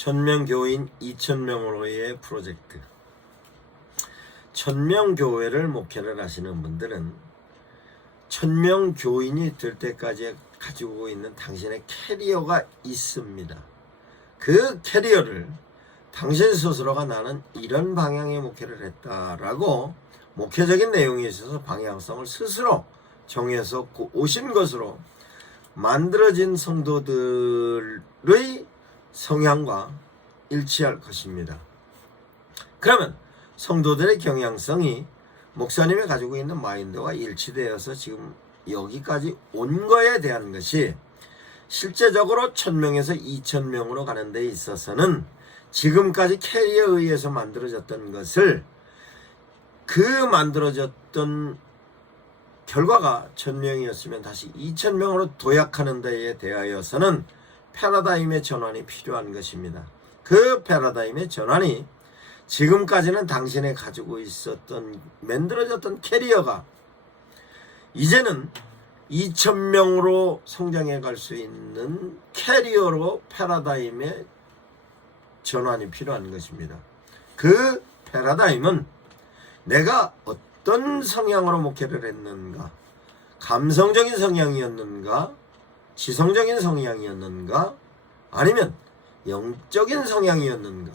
1000명 교인 2000명으로의 프로젝트. 1000명 교회를 목회를 하시는 분들은 1000명 교인이 될 때까지 가지고 있는 당신의 캐리어가 있습니다. 그 캐리어를 당신 스스로가 나는 이런 방향의 목회를 했다라고 목회적인 내용에 있어서 방향성을 스스로 정해서 오신 것으로 만들어진 성도들의 성향과 일치할 것입니다. 그러면 성도들의 경향성이 목사님이 가지고 있는 마인드와 일치되어서 지금 여기까지 온 거에 대한 것이 실제적으로 1000명에서 2000명으로 가는 데 있어서는 지금까지 캐리어에 의해서 만들어졌던 것을 그 만들어졌던 결과가 1000명이었으면 다시 2000명으로 도약하는 데에 대하여서는 패러다임의 전환이 필요한 것입니다. 그 패러다임의 전환이 지금까지는 당신이 가지고 있었던 만들어졌던 캐리어가 이제는 2000명으로 성장해 갈 수 있는 캐리어로 패러다임의 전환이 필요한 것입니다. 그 패러다임은 내가 어떤 성향으로 목회를 했는가, 감성적인 성향이었는가, 지성적인 성향이었는가, 아니면 영적인 성향이었는가,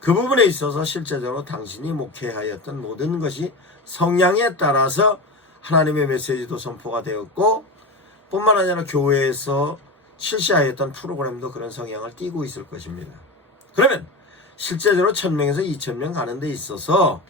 그 부분에 있어서 실제적으로 당신이 목회하였던 모든 것이 성향에 따라서 하나님의 메시지도 선포가 되었고 뿐만 아니라 교회에서 실시하였던 프로그램도 그런 성향을 띠고 있을 것입니다. 그러면 실제적으로 1000명에서 2000명 가는 데 있어서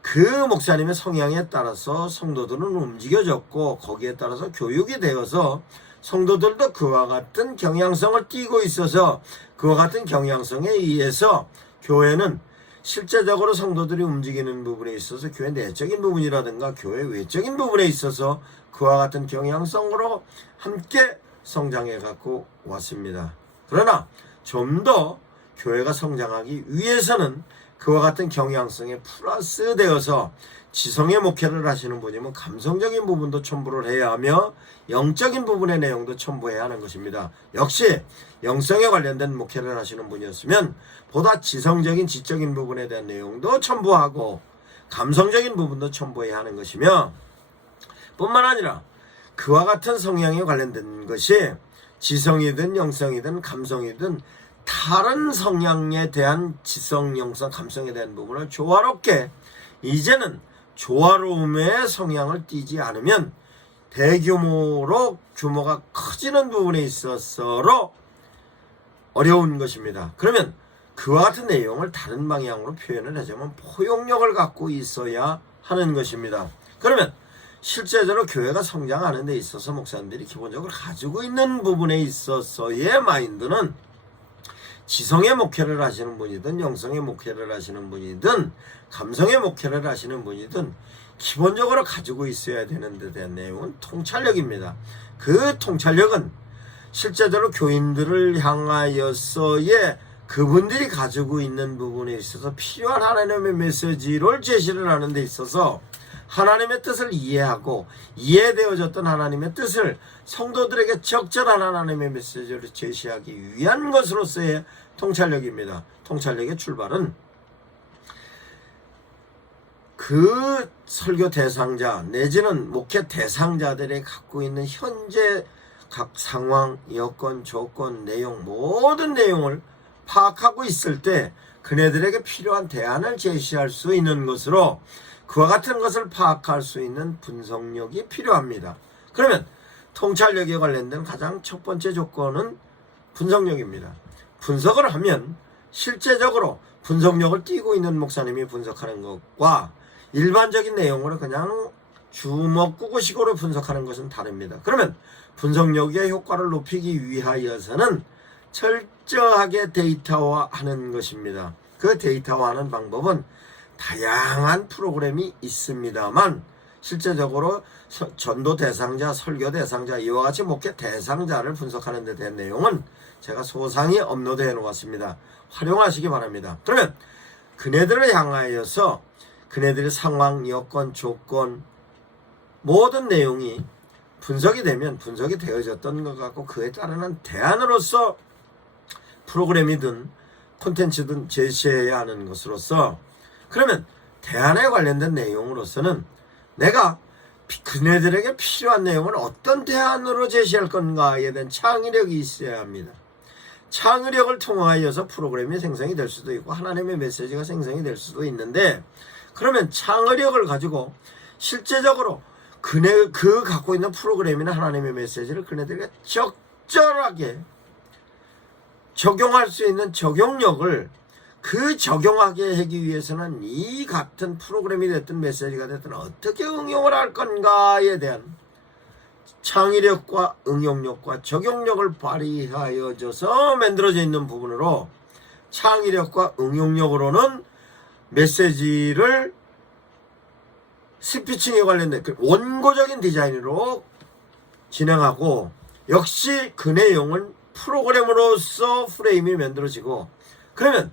그 목사님의 성향에 따라서 성도들은 움직여졌고 거기에 따라서 교육이 되어서 성도들도 그와 같은 경향성을 띠고 있어서 그와 같은 경향성에 의해서 교회는 실제적으로 성도들이 움직이는 부분에 있어서 교회 내적인 부분이라든가 교회 외적인 부분에 있어서 그와 같은 경향성으로 함께 성장해 갖고 왔습니다. 그러나 좀 더 교회가 성장하기 위해서는 그와 같은 경향성에 플러스 되어서 지성의 목회를 하시는 분이면 감성적인 부분도 첨부를 해야 하며 영적인 부분의 내용도 첨부해야 하는 것입니다. 역시 영성에 관련된 목회를 하시는 분이었으면 보다 지성적인 지적인 부분에 대한 내용도 첨부하고 감성적인 부분도 첨부해야 하는 것이며 뿐만 아니라 그와 같은 성향에 관련된 것이 지성이든 영성이든 감성이든 다른 성향에 대한 지성, 영성, 감성에 대한 부분을 조화롭게 이제는 조화로움의 성향을 띠지 않으면 대규모로 규모가 커지는 부분에 있어서 어려운 것입니다. 그러면 그와 같은 내용을 다른 방향으로 표현을 하자면 포용력을 갖고 있어야 하는 것입니다. 그러면 실제적으로 교회가 성장하는 데 있어서 목사님들이 기본적으로 가지고 있는 부분에 있어서의 마인드는 지성의 목회를 하시는 분이든 영성의 목회를 하시는 분이든 감성의 목회를 하시는 분이든 기본적으로 가지고 있어야 되는 데 대한 내용은 통찰력입니다. 그 통찰력은 실제적으로 교인들을 향하여서의 그분들이 가지고 있는 부분에 있어서 필요한 하나님의 메시지를 제시를 하는 데 있어서 하나님의 뜻을 이해하고 이해되어졌던 하나님의 뜻을 성도들에게 적절한 하나님의 메시지를 제시하기 위한 것으로서의 통찰력입니다. 통찰력의 출발은 그 설교 대상자 내지는 목회 대상자들이 갖고 있는 현재 각 상황, 여건, 조건, 내용 모든 내용을 파악하고 있을 때 그네들에게 필요한 대안을 제시할 수 있는 것으로 그와 같은 것을 파악할 수 있는 분석력이 필요합니다. 그러면 통찰력에 관련된 가장 첫 번째 조건은 분석력입니다. 분석을 하면 실제적으로 분석력을 띠고 있는 목사님이 분석하는 것과 일반적인 내용으로 그냥 주먹구구식으로 분석하는 것은 다릅니다. 그러면 분석력의 효과를 높이기 위하여서는 철저하게 데이터화하는 것입니다. 그 데이터화하는 방법은 다양한 프로그램이 있습니다만 실제적으로 전도 대상자, 설교 대상자 이와 같이 목회 대상자를 분석하는 데 대한 내용은 제가 소상히 업로드해 놓았습니다. 활용하시기 바랍니다. 그러면 그네들을 향하여서 그네들의 상황, 여건, 조건 모든 내용이 분석이 되면 분석이 되어졌던 것 같고 그에 따르는 대안으로서 프로그램이든 콘텐츠든 제시해야 하는 것으로서, 그러면 대안에 관련된 내용으로서는 내가 그네들에게 필요한 내용을 어떤 대안으로 제시할 건가에 대한 창의력이 있어야 합니다. 창의력을 통하여서 프로그램이 생성이 될 수도 있고 하나님의 메시지가 생성이 될 수도 있는데, 그러면 창의력을 가지고 실제적으로 그 갖고 있는 프로그램이나 하나님의 메시지를 그네들에게 적절하게 적용할 수 있는 적용력을 적용하게 하기 위해서는 이 같은 프로그램이 됐든 메시지가 됐든 어떻게 응용을 할 건가에 대한 창의력과 응용력과 적용력을 발휘하여져서 만들어져 있는 부분으로, 창의력과 응용력으로는 메시지를 스피칭에 관련된 원고적인 디자인으로 진행하고, 역시 그 내용은 프로그램으로서 프레임이 만들어지고, 그러면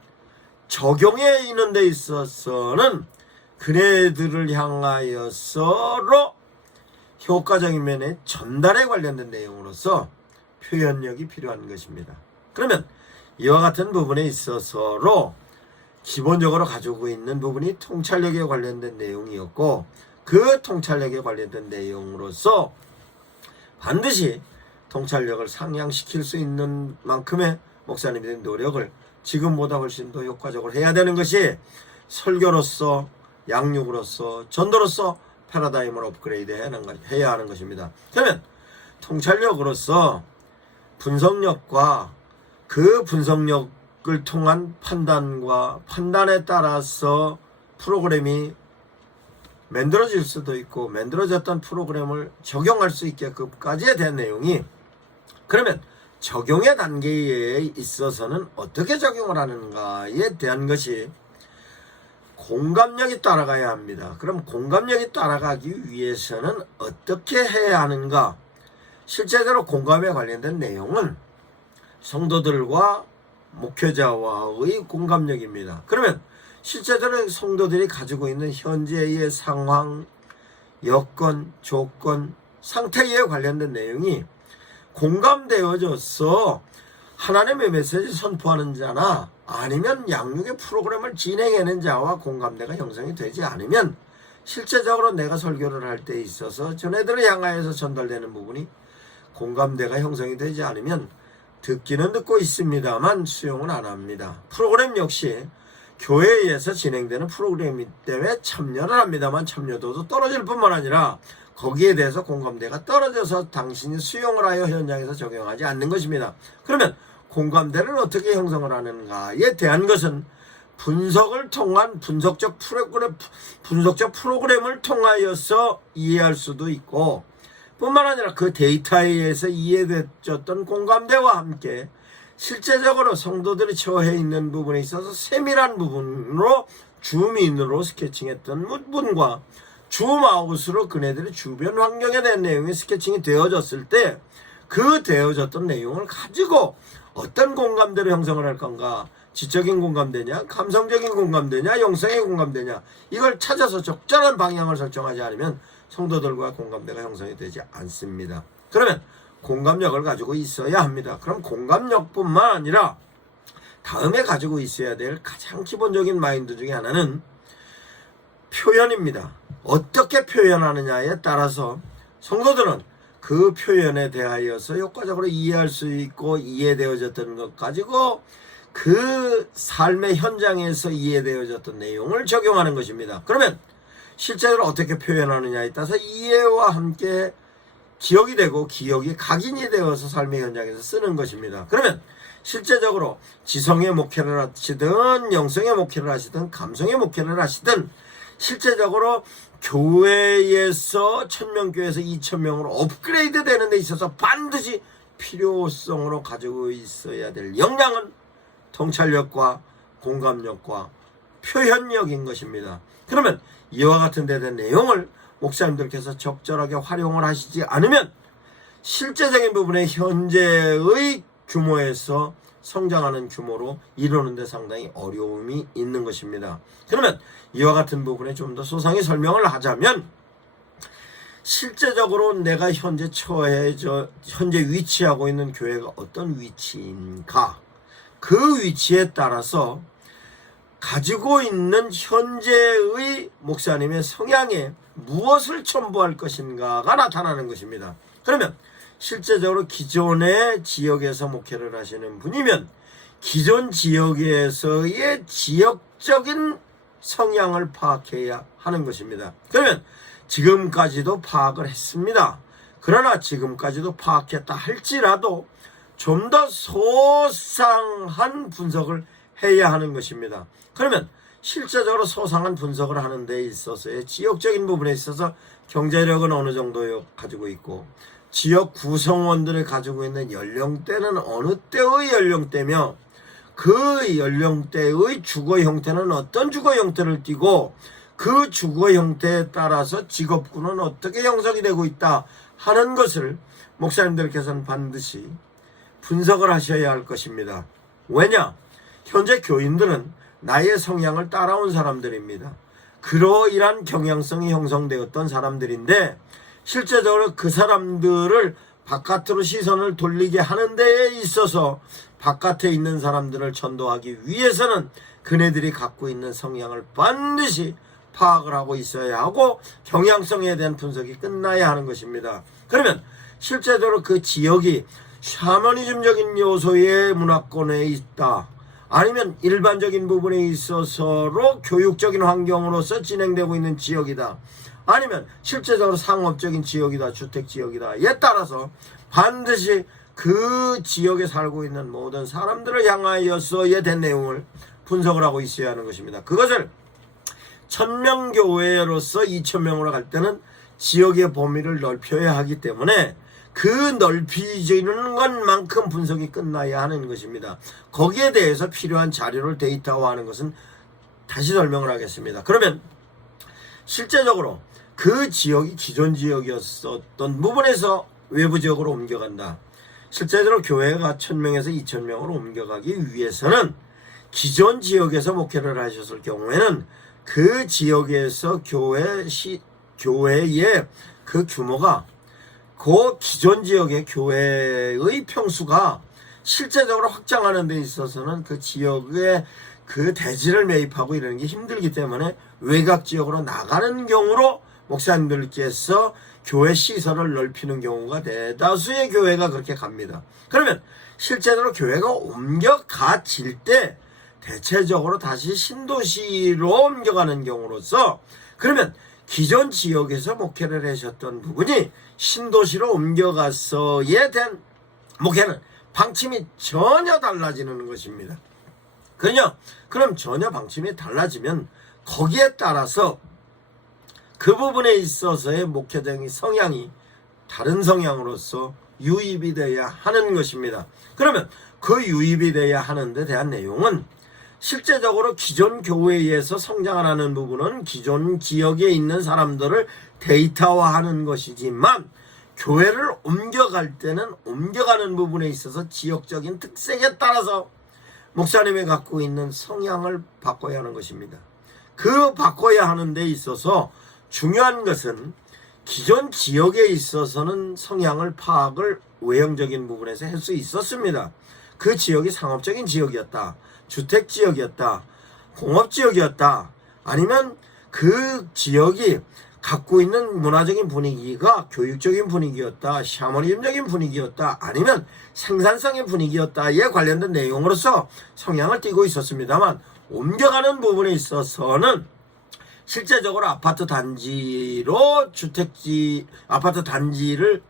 적용에 있는 데 있어서는 그네들을 향하여서로 효과적인 면의 전달에 관련된 내용으로서 표현력이 필요한 것입니다. 그러면 이와 같은 부분에 있어서로 기본적으로 가지고 있는 부분이 통찰력에 관련된 내용이었고, 그 통찰력에 관련된 내용으로서 반드시 통찰력을 상향시킬 수 있는 만큼의 목사님들의 노력을 지금보다 훨씬 더 효과적으로 해야 되는 것이 설교로서, 양육으로서, 전도로서 패러다임을 업그레이드 해야 하는 것입니다. 그러면 통찰력으로서 분석력과 그 분석력을 통한 판단에 따라서 프로그램이 만들어질 수도 있고, 만들어졌던 프로그램을 적용할 수 있게끔까지에 대한 내용이, 그러면 적용의 단계에 있어서는 어떻게 적용을 하는가에 대한 것이 공감력이 따라가야 합니다. 그럼 공감력이 따라가기 위해서는 어떻게 해야 하는가? 실제적으로 공감에 관련된 내용은 성도들과 목회자와의 공감력입니다. 그러면 실제적으로 성도들이 가지고 있는 현재의 상황, 여건, 조건, 상태에 관련된 내용이 공감되어져서 하나님의 메시지 선포하는 자나 아니면 양육의 프로그램을 진행하는 자와 공감대가 형성이 되지 않으면, 실제적으로 내가 설교를 할 때 있어서 전애들을 향하여서 전달되는 부분이 공감대가 형성이 되지 않으면 듣기는 듣고 있습니다만 수용은 안 합니다. 프로그램 역시 교회에서 진행되는 프로그램이기 때문에 참여를 합니다만 참여도도 떨어질 뿐만 아니라 거기에 대해서 공감대가 떨어져서 당신이 수용을 하여 현장에서 적용하지 않는 것입니다. 그러면 공감대를 어떻게 형성을 하는가에 대한 것은 분석을 통한 분석적 프로그램을 통하여서 이해할 수도 있고, 뿐만 아니라 그 데이터에 의해서 이해됐던 공감대와 함께 실제적으로 성도들이 처해 있는 부분에 있어서 세밀한 부분으로 줌인으로 스케칭했던 부분과 줌아웃으로 그네들의 주변 환경에 대한 내용이 스케칭이 되어졌을 때, 그 되어졌던 내용을 가지고 어떤 공감대로 형성을 할 건가, 지적인 공감대냐, 감성적인 공감대냐, 영성의 공감대냐, 이걸 찾아서 적절한 방향을 설정하지 않으면 성도들과 공감대가 형성이 되지 않습니다. 그러면 공감력을 가지고 있어야 합니다. 그럼 공감력뿐만 아니라 다음에 가지고 있어야 될 가장 기본적인 마인드 중에 하나는 표현입니다. 어떻게 표현하느냐에 따라서 성도들은 그 표현에 대하여서 효과적으로 이해할 수 있고, 이해되어졌던 것 가지고 그 삶의 현장에서 이해되어졌던 내용을 적용하는 것입니다. 그러면 실제로 어떻게 표현하느냐에 따라서 이해와 함께 기억이 되고, 기억이 각인이 되어서 삶의 현장에서 쓰는 것입니다. 그러면 실제적으로 지성의 목회를 하시든 영성의 목회를 하시든 감성의 목회를 하시든 실제적으로 교회에서 1000명교회에서 2000명으로 업그레이드 되는 데 있어서 반드시 필요성으로 가지고 있어야 될 역량은 통찰력과 공감력과 표현력인 것입니다. 그러면 이와 같은 데 대한 내용을 목사님들께서 적절하게 활용을 하시지 않으면 실제적인 부분에 현재의 규모에서 성장하는 규모로 이루는 데 상당히 어려움이 있는 것입니다. 그러면 이와 같은 부분에 좀 더 소상히 설명을 하자면, 실제적으로 내가 현재 위치하고 있는 교회가 어떤 위치인가, 그 위치에 따라서 가지고 있는 현재의 목사님의 성향에 무엇을 첨부할 것인가가 나타나는 것입니다. 그러면 실제적으로 기존의 지역에서 목회를 하시는 분이면 기존 지역에서의 지역적인 성향을 파악해야 하는 것입니다. 그러면 지금까지도 파악을 했습니다. 그러나 지금까지도 파악했다 할지라도 좀 더 소상한 분석을 해야 하는 것입니다. 그러면 실제적으로 소상한 분석을 하는 데 있어서의 지역적인 부분에 있어서 경제력은 어느 정도 가지고 있고 지역 구성원들이 가지고 있는 연령대는 어느 때의 연령대며 그 연령대의 주거 형태는 어떤 주거 형태를 띠고 그 주거 형태에 따라서 직업군은 어떻게 형성이 되고 있다 하는 것을 목사님들께서는 반드시 분석을 하셔야 할 것입니다. 왜냐? 현재 교인들은 나의 성향을 따라온 사람들입니다. 그러이란 경향성이 형성되었던 사람들인데 실제적으로 그 사람들을 바깥으로 시선을 돌리게 하는 데에 있어서 바깥에 있는 사람들을 전도하기 위해서는 그네들이 갖고 있는 성향을 반드시 파악을 하고 있어야 하고 경향성에 대한 분석이 끝나야 하는 것입니다. 그러면 실제적으로 그 지역이 샤머니즘적인 요소의 문화권에 있다, 아니면 일반적인 부분에 있어서로 교육적인 환경으로서 진행되고 있는 지역이다, 아니면 실제적으로 상업적인 지역이다, 주택지역이다에 따라서 반드시 그 지역에 살고 있는 모든 사람들을 향하여서에 대한 내용을 분석을 하고 있어야 하는 것입니다. 그것을 1000명 교회로서 2000명으로 갈 때는 지역의 범위를 넓혀야 하기 때문에 그 넓히지는 것만큼 분석이 끝나야 하는 것입니다. 거기에 대해서 필요한 자료를 데이터화하는 것은 다시 설명을 하겠습니다. 그러면 실제적으로 그 지역이 기존 지역이었던 부분에서 외부 지역으로 옮겨간다. 실제적으로 교회가 1000명에서 2000명으로 옮겨가기 위해서는 기존 지역에서 목회를 하셨을 경우에는 그 지역에서 교회의 그 규모가 그 기존 지역의 교회의 평수가 실제적으로 확장하는 데 있어서는 그 지역에 그 대지를 매입하고 이러는 게 힘들기 때문에 외곽 지역으로 나가는 경우로 목사님들께서 교회 시설을 넓히는 경우가 대다수의 교회가 그렇게 갑니다. 그러면 실제로 교회가 옮겨가질 때 대체적으로 다시 신도시로 옮겨가는 경우로서, 그러면 기존 지역에서 목회를 하셨던 부분이 신도시로 옮겨가서에 대한 목회는 방침이 전혀 달라지는 것입니다. 그럼 전혀 방침이 달라지면 거기에 따라서 그 부분에 있어서의 목회적인 성향이 다른 성향으로서 유입이 되어야 하는 것입니다. 그러면 그 유입이 되어야 하는 데 대한 내용은 실제적으로 기존 교회에서 성장을 하는 부분은 기존 지역에 있는 사람들을 데이터화하는 것이지만 교회를 옮겨갈 때는 옮겨가는 부분에 있어서 지역적인 특색에 따라서 목사님이 갖고 있는 성향을 바꿔야 하는 것입니다. 그 바꿔야 하는 데 있어서 중요한 것은 기존 지역에 있어서는 성향을 파악을 외형적인 부분에서 할 수 있었습니다. 그 지역이 상업적인 지역이었다, 주택지역이었다, 공업지역이었다, 아니면 그 지역이 갖고 있는 문화적인 분위기가 교육적인 분위기였다, 샤머니즘적인 분위기였다, 아니면 생산성의 분위기였다에 관련된 내용으로서 성향을 띠고 있었습니다만, 옮겨가는 부분에 있어서는 실제적으로 아파트 단지로 아파트 단지를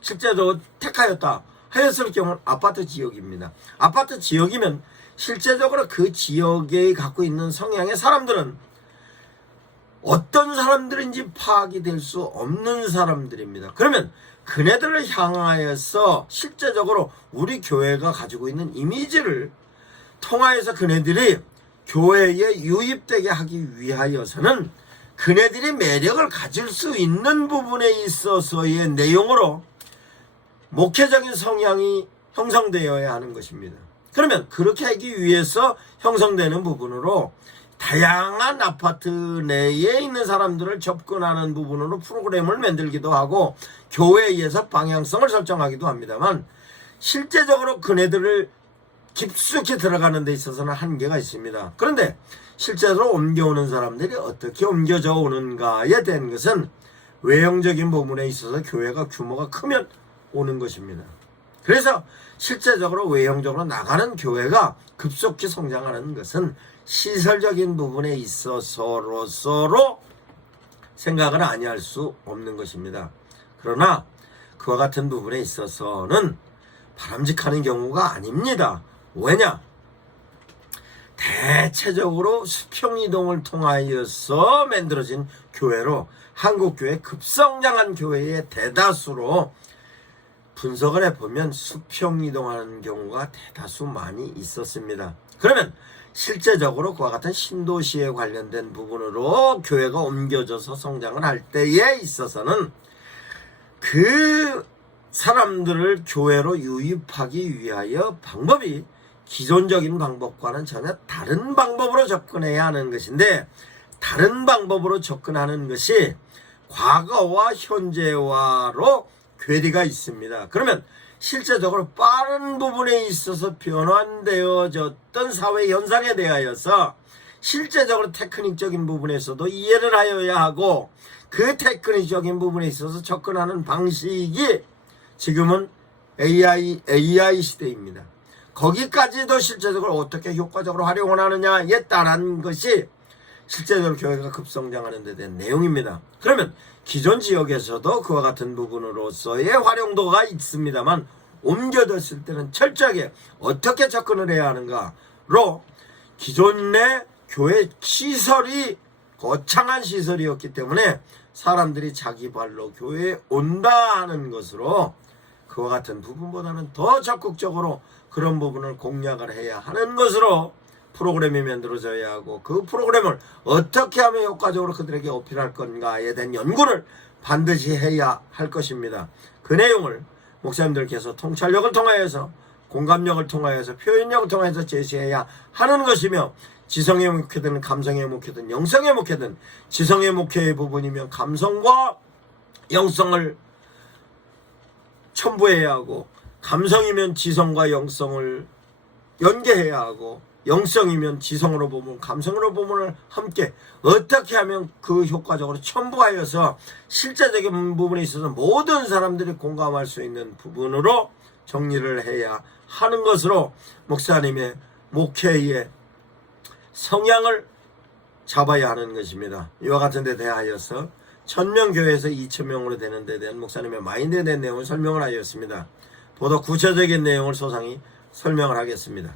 실제로 택하였다 하였을 경우는 아파트 지역입니다. 아파트 지역이면 실제적으로 그 지역에 갖고 있는 성향의 사람들은 어떤 사람들인지 파악이 될 수 없는 사람들입니다. 그러면 그네들을 향하여서 실제적으로 우리 교회가 가지고 있는 이미지를 통하여서 그네들이 교회에 유입되게 하기 위하여서는 그네들이 매력을 가질 수 있는 부분에 있어서의 내용으로 목회적인 성향이 형성되어야 하는 것입니다. 그러면 그렇게 하기 위해서 형성되는 부분으로 다양한 아파트 내에 있는 사람들을 접근하는 부분으로 프로그램을 만들기도 하고 교회에서 방향성을 설정하기도 합니다만, 실제적으로 그네들을 깊숙이 들어가는 데 있어서는 한계가 있습니다. 그런데 실제로 옮겨오는 사람들이 어떻게 옮겨져 오는가에 대한 것은 외형적인 부분에 있어서 교회가 규모가 크면 오는 것입니다. 그래서 실제적으로 외형적으로 나가는 교회가 급속히 성장하는 것은 시설적인 부분에 있어서로서로 생각을 아니할 수 없는 것입니다. 그러나 그와 같은 부분에 있어서는 바람직한 경우가 아닙니다. 왜냐? 대체적으로 수평이동을 통하여서 만들어진 교회로 한국교회 급성장한 교회의 대다수로 분석을 해보면 수평이동하는 경우가 대다수 많이 있었습니다. 그러면 실제적으로 그와 같은 신도시에 관련된 부분으로 교회가 옮겨져서 성장을 할 때에 있어서는 그 사람들을 교회로 유입하기 위하여 방법이 기존적인 방법과는 전혀 다른 방법으로 접근해야 하는 것인데, 다른 방법으로 접근하는 것이 과거와 현재와로 괴리가 있습니다. 그러면 실제적으로 빠른 부분에 있어서 변환되어졌던 사회 현상에 대하여서 실제적으로 테크닉적인 부분에서도 이해를 하여야 하고, 그 테크닉적인 부분에 있어서 접근하는 방식이 지금은 AI 시대입니다. 거기까지도 실제적으로 어떻게 효과적으로 활용을 하느냐에 따른 것이 실제적으로 교회가 급성장하는 데 대한 내용입니다. 그러면 기존 지역에서도 그와 같은 부분으로서의 활용도가 있습니다만, 옮겨졌을 때는 철저하게 어떻게 접근을 해야 하는가로, 기존의 교회 시설이 거창한 시설이었기 때문에 사람들이 자기 발로 교회에 온다 하는 것으로 그와 같은 부분보다는 더 적극적으로 그런 부분을 공략을 해야 하는 것으로 프로그램이 만들어져야 하고, 그 프로그램을 어떻게 하면 효과적으로 그들에게 어필할 건가에 대한 연구를 반드시 해야 할 것입니다. 그 내용을 목사님들께서 통찰력을 통하여서, 공감력을 통하여서, 표현력을 통해서 제시해야 하는 것이며, 지성의 목회든 감성의 목회든 영성의 목회든, 지성의 목회의 부분이면 감성과 영성을 첨부해야 하고, 감성이면 지성과 영성을 연계해야 하고, 영성이면 지성으로 보면 감성으로 보면을 함께 어떻게 하면 그 효과적으로 첨부하여서 실제적인 부분에 있어서 모든 사람들이 공감할 수 있는 부분으로 정리를 해야 하는 것으로 목사님의 목회의 성향을 잡아야 하는 것입니다. 이와 같은 데 대하여서 1000명교회에서 2000명으로 되는 데 대한 목사님의 마인드에 대한 내용을 설명을 하였습니다. 보다 구체적인 내용을 소상히 설명을 하겠습니다.